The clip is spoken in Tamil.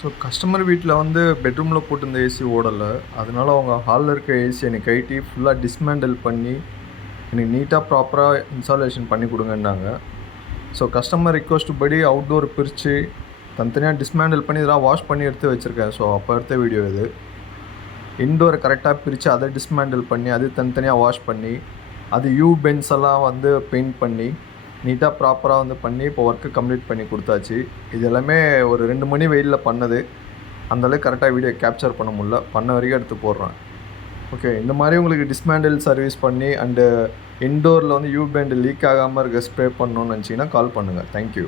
ஸோ கஸ்டமர் வீட்டில் வந்து பெட்ரூமில் போட்டிருந்த ஏசி ஓடலை. அதனால அவங்க ஹாலில் இருக்க ஏசி எனக்கு கழட்டி ஃபுல்லாக டிஸ்மேண்டில் பண்ணி எனக்கு நீட்டாக ப்ராப்பராக இன்ஸ்டாலேஷன் பண்ணி கொடுங்கன்னாங்க. ஸோ கஸ்டமர் ரிக்வஸ்ட் படி அவுட்டோர் பிரித்து தனித்தனியாக டிஸ்மேண்டில் பண்ணி இதெல்லாம் வாஷ் பண்ணி எடுத்து வச்சுருக்கேன். ஸோ அப்போ எடுத்த வீடியோ இது. இன்டோரை கரெக்டாக பிரித்து அதை டிஸ்மேண்டில் பண்ணி அது தனித்தனியாக வாஷ் பண்ணி அது பென்ஸ் எல்லாம் வந்து பெயிண்ட் பண்ணி நீட்டாக ப்ராப்பராக வந்து பண்ணி இப்போ ஒர்க்கு கம்ப்ளீட் பண்ணி கொடுத்தாச்சு. இது எல்லாமே ஒரு 2 மணி வெயிலில் பண்ணது. அந்தளவுக்கு கரெக்டாக வீடியோ கேப்சர் பண்ண முடியல. பண்ண வரைக்கும் எடுத்து போடுறேன். ஓகே, இந்த மாதிரி உங்களுக்கு டிஸ்மேண்டில் சர்வீஸ் பண்ணி அண்டு இன்டோரில் வந்து பேண்ட் லீக் ஆகாமல் இருக்க ஸ்ப்ரே பண்ணணுன்னு நினச்சிங்கன்னா கால் பண்ணுங்கள். தேங்க்யூ.